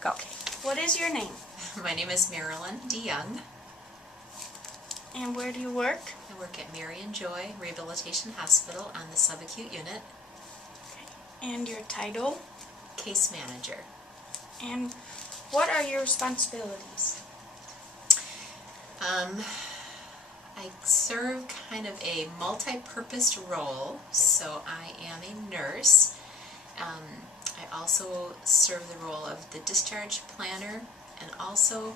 Go. What is your name? My name is Marilyn DeYoung. And where do you work? I work at Marion Joy Rehabilitation Hospital on the subacute unit, And your title? case manager. And what are your responsibilities? I serve kind of a multi-purpose role, so I am a nurse. I also serve the role of the discharge planner and also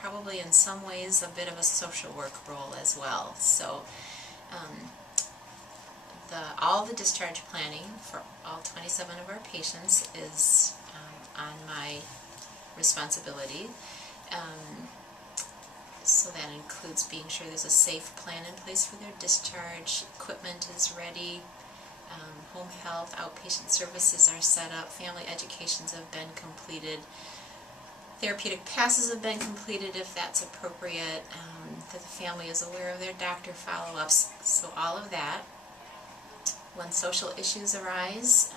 probably in some ways a bit of a social work role as well. So all the discharge planning for all 27 of our patients is on my responsibility. So that includes being sure there's a safe plan in place for their discharge, equipment is ready, home health, outpatient services are set up, family educations have been completed, therapeutic passes have been completed if that's appropriate, that the family is aware of their doctor follow-ups, so all of that. When social issues arise,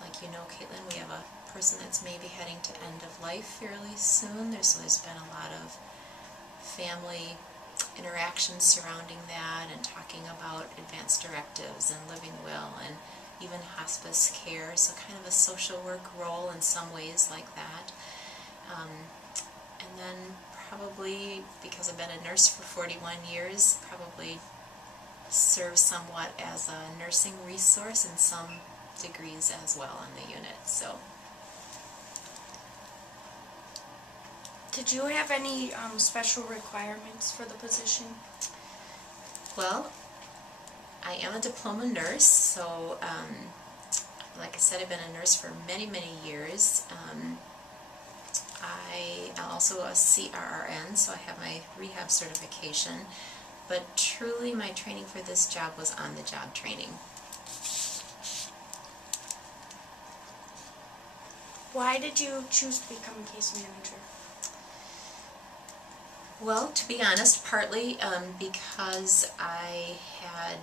like you know, Caitlin, we have a person that's maybe heading to end of life fairly soon. So there's been a lot of family interactions surrounding that and talking about advanced directives and living will and even hospice care, so kind of a social work role in some ways like that. And then probably, because I've been a nurse for 41 years, probably serve somewhat as a nursing resource in some degrees as well in the unit. So. Did you have any special requirements for the position? Well, I am a diploma nurse, so like I said, I've been a nurse for many, many years. I am also a CRRN, so I have my rehab certification, but truly my training for this job was on-the-job training. Why did you choose to become a case manager? Well, to be honest, partly because I had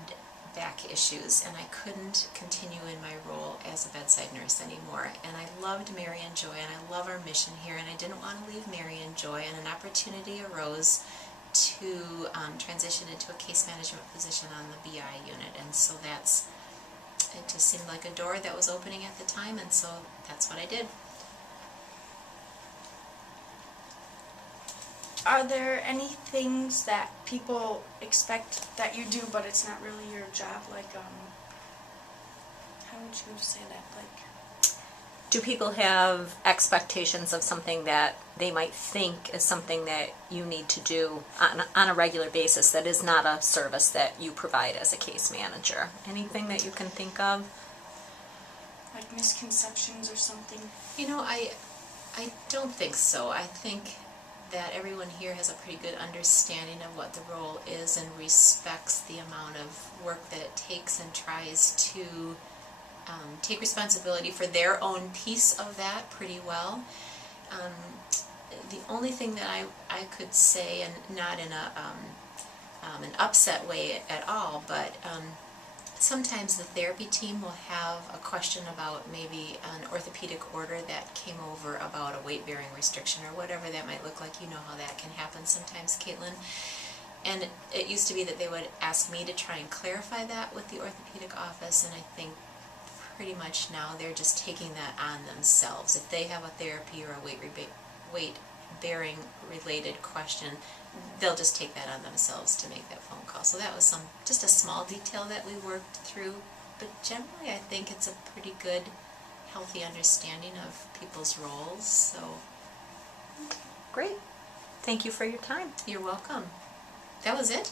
back issues and I couldn't continue in my role as a bedside nurse anymore. And I loved Marion Joy and I love our mission here, and I didn't want to leave Marion Joy, and an opportunity arose to transition into a case management position on the BI unit. And so it just seemed like a door that was opening at the time, and so that's what I did. Are there any things that people expect that you do, but it's not really your job? Like, how would you say that? Like, Do people have expectations of something that they might think is something that you need to do on a regular basis that is not a service that you provide as a case manager? Anything that you can think of? like misconceptions or something? You know, I don't think so. I think that everyone here has a pretty good understanding of what the role is and respects the amount of work that it takes and tries to take responsibility for their own piece of that pretty well. The only thing that I could say, and not in an upset way at all, but sometimes the therapy team will have a question about maybe an orthopedic order that came over about a weight-bearing restriction or whatever that might look like. You know how that can happen sometimes, Caitlin. And it used to be that they would ask me to try and clarify that with the orthopedic office, and I think pretty much now they're just taking that on themselves. If they have a therapy or a weight-bearing related question, they'll just take that on themselves to make that phone call. So that was just a small detail that we worked through, but generally I think it's a pretty good, healthy understanding of people's roles. So Great. Thank you for your time. you're welcome. That was it.